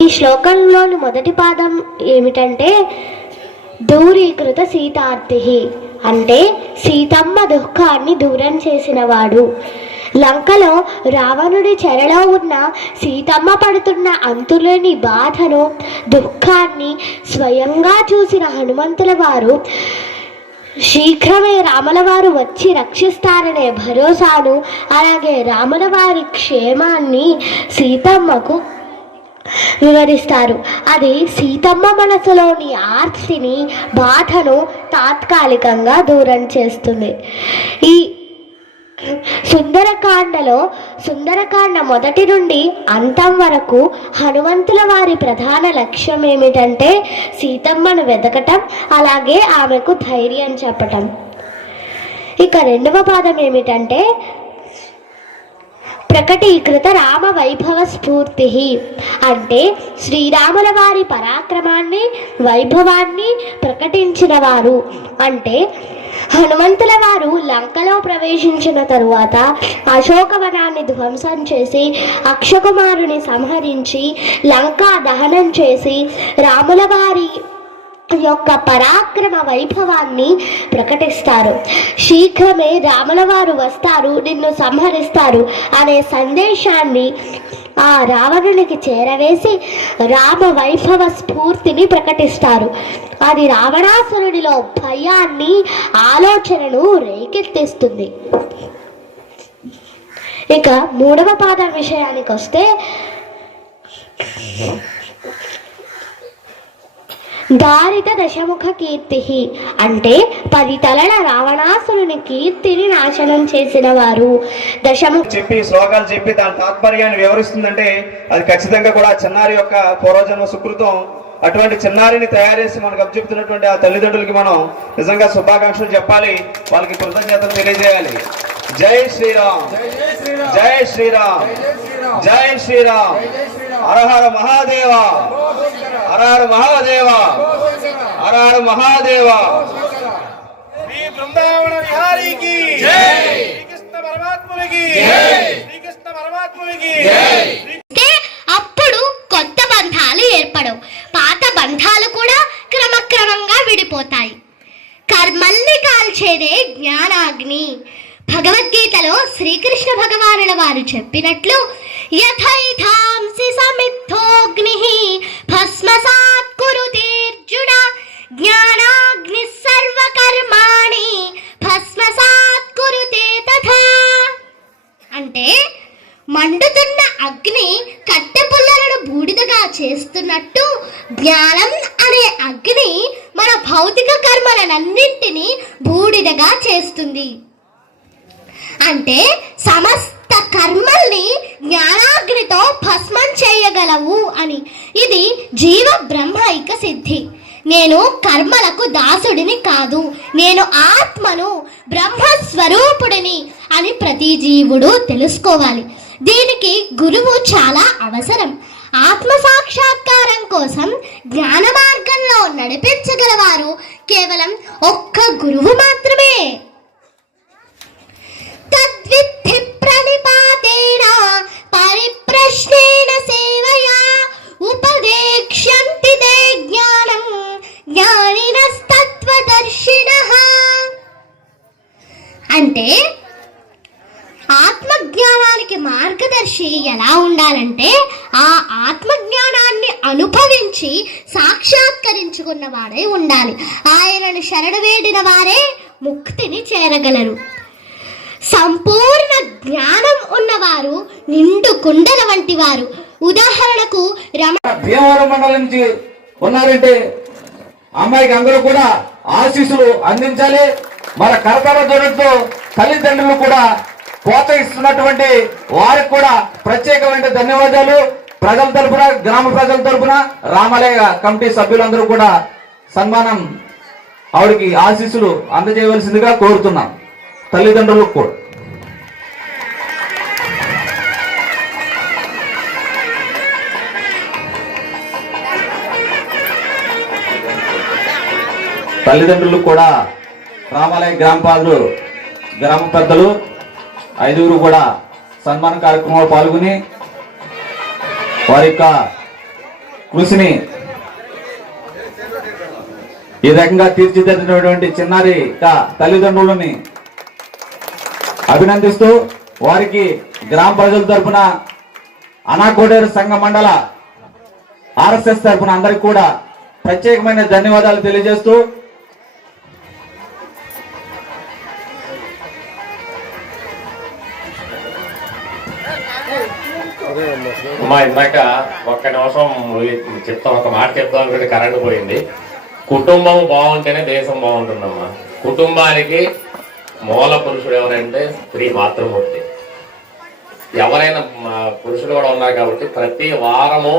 ఈ శ్లోకంలోని మొదటి పాదం ఏమిటంటే దూరీకృత సీతార్తి, అంటే సీతమ్మ దుఃఖాన్ని దూరం చేసినవాడు. లంకలో రావణుడి చెరలో ఉన్న సీతమ్మ పడుతున్న అంతులేని బాధను, దుఃఖాన్ని స్వయంగా చూసిన హనుమంతుల వారు శీఘ్రమే రాముల వారు వచ్చి రక్షిస్తారనే భరోసాను, అలాగే రాముల వారి క్షేమాన్ని సీతమ్మకు వివరిస్తారు. అది సీతమ్మ మనసులోని ఆర్తిని, బాధను తాత్కాలికంగా దూరం చేస్తుంది. ఈ సుందరకాండ మొదటి నుండి అంతం వరకు హనుమంతుల వారి ప్రధాన లక్ష్యం ఏమిటంటే సీతమ్మను వెతకటం, అలాగే ఆమెకు ధైర్యం చెప్పటం. ఇక రెండవ పాదం ఏమిటంటే ప్రకటీకృత రామ వైభవ స్ఫూర్తి, అంటే శ్రీరాముల వారి పరాక్రమాన్ని, వైభవాన్ని ప్రకటించిన వారు. అంటే హనుమంతుల వారు లంకలో ప్రవేశించిన తరువాత అశోకవనాన్ని ధ్వంసం చేసి అక్షకుమారుని సంహరించి లంకా దహనం చేసి రాముల వారి యొక్క పరాక్రమ వైభవాన్ని ప్రకటిస్తారు. శీఘ్రమే రాముల వారు వస్తారు, నిన్ను సంహరిస్తారు అనే సందేశాన్ని ఆ రావణునికి చేరవేసి రామ వైభవ స్ఫూర్తిని ప్రకటిస్తారు. అది రావణాసురుడిలో భయాన్ని, ఆలోచనను రేకెత్తిస్తుంది. ఇక మూడవ పాదం విషయానికి వస్తే దారిత దశముఖ కీర్తి, అంటే 10 తలల రావణాసురుని కీర్తిని నాశనం చేసిన వారు. దశముఖ చెప్పి శ్లోకాలు చెప్పి దాని తాత్పర్యాన్ని వివరిస్తుందంటే అది ఖచ్చితంగా కూడా చిన్నారి యొక్క పూర్వజన్మ సుకృతం. అటువంటి చిన్నారిని తయారు చేసి మనకు అప్పచెప్తున్నటువంటి ఆ తల్లిదండ్రులకి మనం నిజంగా శుభాకాంక్షలు చెప్పాలి, వాళ్ళకి కృతజ్ఞతలు తెలియజేయాలి. జై శ్రీరామ్, జై శ్రీరామ్, జై శ్రీరామ్. హర హర మహాదేవ, హర హర మహాదేవ, హర హర మహాదేవ. శ్రీ బృందావన విహారీకి జై, శ్రీకృష్ణ పరమాత్మునికి జై, శ్రీకృష్ణ పరమాత్మునికి జై. అప్పుడు కొత్త బంధాలు ఏర్పడవు, పాత బంధాలు కూడా క్రమక్రమంగా విడిపోతాయి. కర్మల్ని కాల్చేదే జ్ఞానాగ్ని. భగవద్గీతలో శ్రీకృష్ణ భగవానుల వారు చెప్పినట్లు యథైధాంసి సమిద్ధోగ్నిః భస్మసాత్ కురుతేర్జున జ్ఞానాగ్ని సర్వకర్మాణి భస్మసాత్ కురుతే తథా. అంటే మండుతున్న అగ్ని కట్టెపుల్లలను బూడిదగా చేస్తున్నట్టు జ్ఞానం అనే అగ్ని మన భౌతిక కర్మలనన్నింటినీ బూడిదగా చేస్తుంది. అంటే సమస్త కర్మల్ని జ్ఞానాగ్నితో భస్మం చేయగలవు అని. ఇది జీవ బ్రహ్మైక సిద్ధి. నేను కర్మలకు దాసుడిని కాదు, నేను ఆత్మను, బ్రహ్మస్వరూపుడిని అని ప్రతి జీవుడు తెలుసుకోవాలి. దీనికి గురువు చాలా అవసరం. ఆత్మ సాక్షాత్కారం కోసం జ్ఞాన మార్గంలో నడిపించగలవారు కేవలం ఒక్క గురువు మాత్రమే. తద్విద్ధి ప్రణిపాతేన పరిప్రశ్నేన సేవయా ఉపదేక్ష్యంతి తే జ్ఞానం జ్ఞానినస్తత్వదర్శినః. అంటే ఆత్మజ్ఞానానికి మార్గదర్శి ఎలా ఉండాలంటే ఆ ఆత్మజ్ఞానాన్ని అనుభవించి సాక్షాత్కరించుకున్న వాడే ఉండాలి. ఆయనను శరణు వేడిన వారే ముక్తిని చేరగలరు. సంపూర్ణ జ్ఞానం ఉన్నవారు నిండు కుండల వంటి వారు. ఉదాహరణకు భీమవరం మండలం నుంచి ఉన్నారంటే అమ్మాయికి అందరూ కూడా ఆశీస్సులు అందించాలి. మన కర్తవ్య ధోరణితో తల్లిదండ్రులు కూడా ప్రోత్సహిస్తున్నటువంటి వారికి కూడా ప్రత్యేకమైన ధన్యవాదాలు. ప్రజల తరఫున, గ్రామ ప్రజల తరఫున, రామాలయ కమిటీ సభ్యులందరూ కూడా సన్మానం ఆవిడికి ఆశీస్సులు అందజేయవలసిందిగా కోరుతున్నాం. తల్లిదండ్రులకు కూడా రామాలయ గ్రామ పెద్దలు 5 కూడా సన్మాన కార్యక్రమంలో పాల్గొని వారి యొక్క కృషిని ఈ రకంగా తీర్చిదిద్దినటువంటి చిన్నారి తల్లిదండ్రులని అభినందిస్తూ వారికి గ్రామ ప్రజల తరపున అనాకోడేరు సంఘ మండల RSS తరపున అందరికి కూడా ప్రత్యేకమైన ధన్యవాదాలు తెలియజేస్తూ అమ్మా ఇందాక ఒక్క నిమిషం చెప్తాం, ఒక మాట చెప్తాం అనుకుంటే కరెంట్ పోయింది. కుటుంబం బాగుంటేనే దేశం బాగుంటుందమ్మా. కుటుంబానికి మూల పురుషుడు ఎవరంటే స్త్రీ మాతృమూర్తి. ఎవరైనా పురుషుడు కూడా ఉన్నారు కాబట్టి ప్రతి వారము